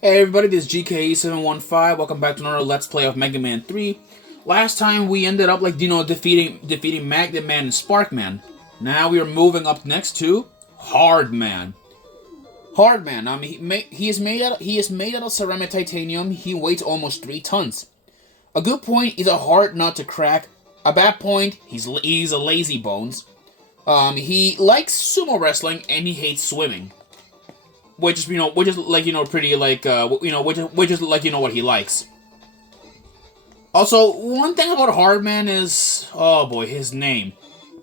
Hey everybody, this is GKE715. Welcome back to another Let's Play of Mega Man 3. Last time we ended up defeating Megaman and Sparkman. Now we are moving up next to Hardman. Hardman. He is made out of ceramic titanium. He weighs almost 3 tons. A good point is a hard nut to crack. A bad point, he's a lazy bones. He likes sumo wrestling and he hates swimming. Which is pretty which is what he likes. Also, one thing about Hardman is, oh boy, his name.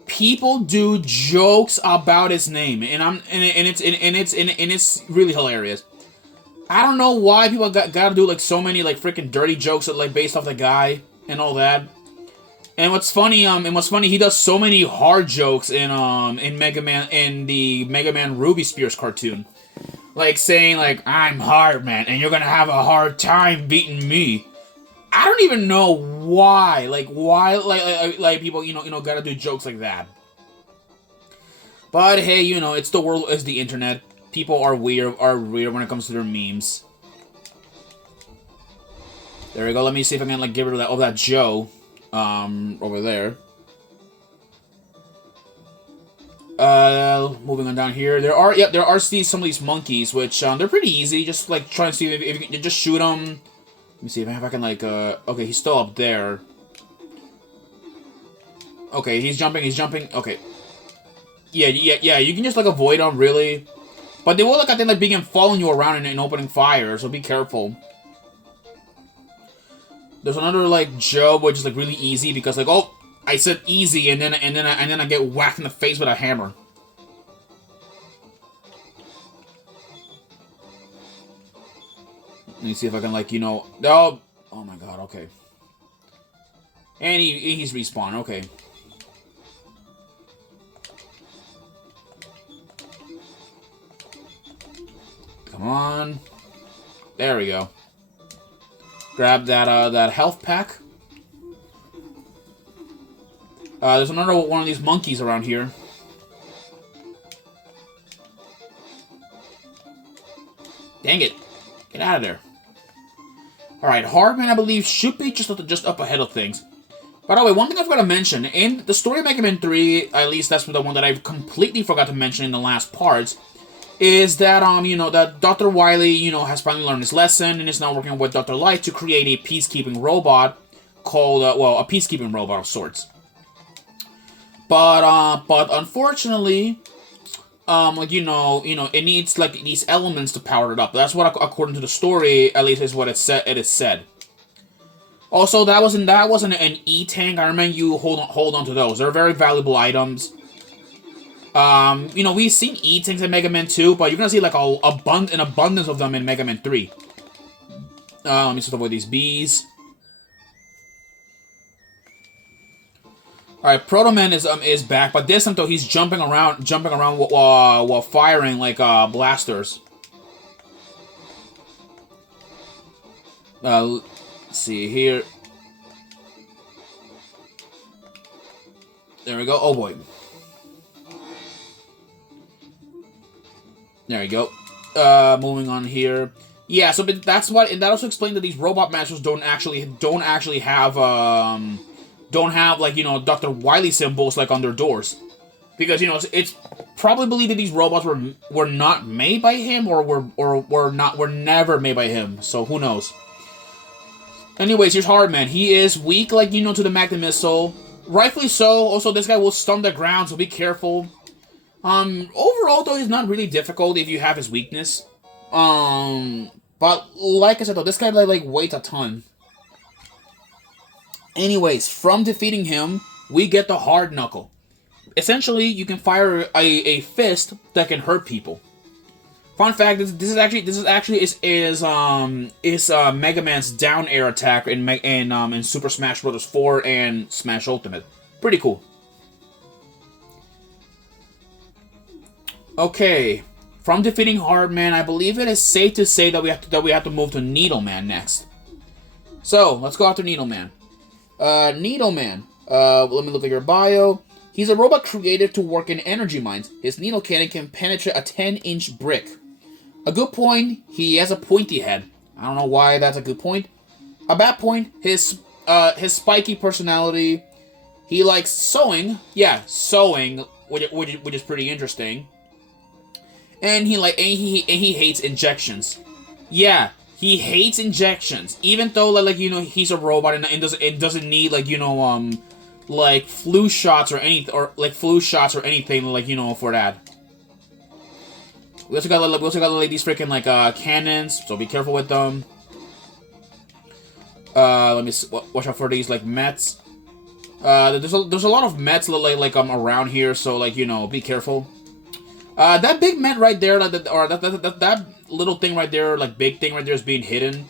People do jokes about his name, and it's really hilarious. I don't know why people gotta do so many freaking dirty jokes based off the guy and all that. And what's funny, he does so many hard jokes in Mega Man in the Mega Man Ruby Spears cartoon. Saying, I'm hard, man, and you're gonna have a hard time beating me. I don't even know why. Why people, gotta do jokes like that. But, hey, it's the world, it's the internet. People are weird when it comes to their memes. There we go. Let me see if I can, get rid of that Joe, over there. Moving on down here, there are some of these monkeys, which they're pretty easy. Just trying to see if you can just shoot them. Let me see if I can okay, he's still up there. Okay, he's jumping. Okay, yeah. You can just avoid them really, but they will I think begin following you around and opening fire. So be careful. There's another Joe, which is really easy because oh. I said easy, and then I get whacked in the face with a hammer. Let me see if I can oh my god, okay. And he's respawned, okay. Come on. There we go. Grab that health pack. There's another one of these monkeys around here. Dang it. Get out of there. Alright, Hardman, I believe, should be just up ahead of things. By the way, one thing I forgot to mention, in the story of Mega Man 3, at least that's the one that I completely forgot to mention in the last parts, is that, that Dr. Wily, has finally learned his lesson and is now working with Dr. Light to create a peacekeeping robot called, a peacekeeping robot of sorts. But unfortunately, it needs these elements to power it up. That's what, according to the story, at least is what it said. Also, that wasn't an E-tank. I remember you hold on to those. They're very valuable items. We've seen E-tanks in Mega Man 2, but you're gonna see an abundance of them in Mega Man 3. Let me just avoid these bees. Alright, Proto Man is back, but this time though he's jumping around while firing blasters. Let's see here. There we go. Oh boy. There we go. Moving on here. Yeah, so that's what, and that also explained that these robot masters don't actually have Dr. Wily symbols on their doors, because it's probably believed that these robots were not made by him or were never made by him. So who knows? Anyways, here's Hardman. He is weak to the Magnet Missile, rightfully so. Also, this guy will stun the ground, so be careful. Overall though, he's not really difficult if you have his weakness. But like I said though, this guy weighs a ton. Anyways, from defeating him, we get the Hard Knuckle. Essentially, you can fire a fist that can hurt people. Fun fact: this is actually Mega Man's down air attack in Super Smash Bros. 4 and Smash Ultimate. Pretty cool. Okay, from defeating Hardman, I believe it is safe to say that we have to move to Needleman next. So let's go after Needleman. Needleman. Let me look at your bio. He's a robot created to work in energy mines. His needle cannon can penetrate a 10-inch brick. A good point, he has a pointy head. I don't know why that's a good point. A bad point, his spiky personality. He likes sewing. Yeah, sewing, which is pretty interesting. And he hates injections. Yeah, he hates injections. Even though he's a robot and doesn't need like flu shots or anything for that. We also got these freaking cannons, so be careful with them. Let me watch out for these Mets. There's a lot of Mets around here, so be careful. That big Met right there, that little thing right there, big thing right there is being hidden.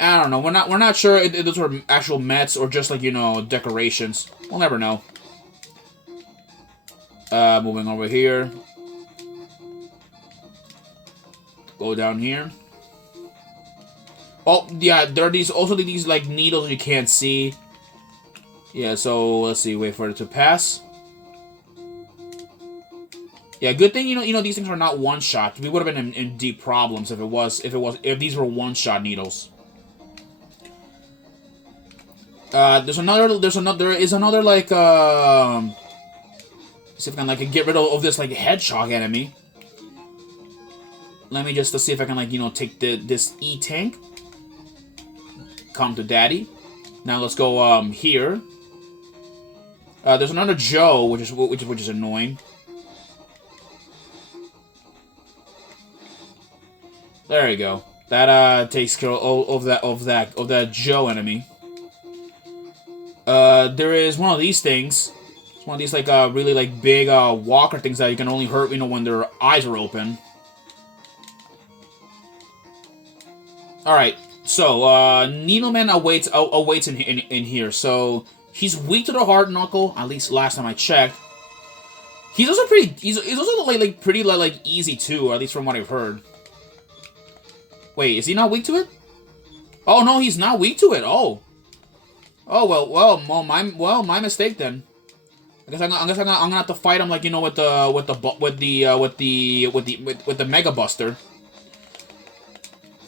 I don't know. We're not sure if those are actual Mets or just decorations. We'll never know. Moving over here. Go down here. Oh yeah, there are these needles you can't see. Yeah, so let's see. Wait for it to pass. Yeah, good thing these things are not one shot. We would have been in deep problems if these were one shot needles. There is another see if I can get rid of this hedgehog enemy. Let me just see if I can take this E-tank. Come to daddy. Now let's go here. There's another Joe, which is annoying. There you go. That takes care of that Joe enemy. There is one of these things. It's one of these really big walker things that you can only hurt when their eyes are open. All right. So Needleman awaits in here. So he's weak to the hard knuckle. At least last time I checked. He's also pretty. He's also pretty easy too. At least from what I've heard. Wait, is he not weak to it? Oh no, he's not weak to it. Oh. Oh my mistake then. I guess I'm gonna have to fight him with the Mega Buster.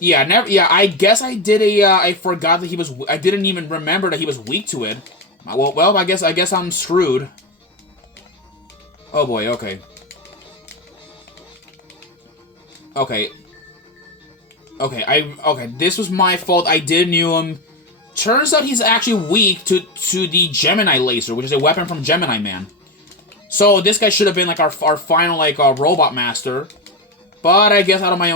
Yeah, I guess I did I forgot that he was. I didn't even remember that he was weak to it. Well, I guess I'm screwed. Oh boy. Okay. Okay. Okay, this was my fault. I did knew him. Turns out he's actually weak to the Gemini laser, which is a weapon from Gemini Man. So this guy should have been our final robot master. But I guess out of my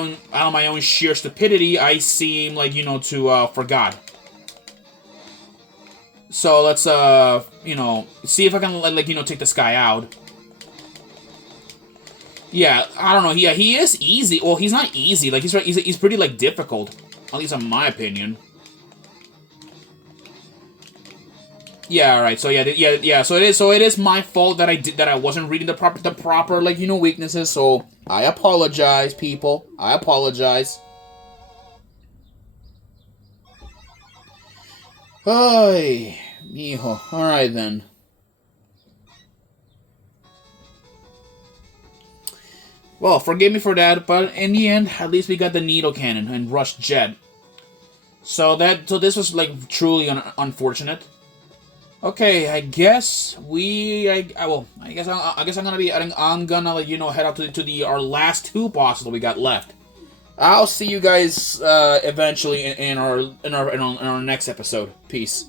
own sheer stupidity, I seem to forgot. So let's see if I can take this guy out. Yeah, I don't know. Yeah, he is easy. Well, he's not easy. He's pretty difficult, at least in my opinion. Yeah, all right. So yeah. So it is my fault that I wasn't reading the proper weaknesses. So I apologize, people. I apologize. Ay, mijo. All right then. Well, forgive me for that, but in the end, at least we got the needle cannon and rush jet. So this was truly unfortunate. Okay, I guess I'm gonna head out to our last two bosses that we got left. I'll see you guys eventually in our next episode. Peace.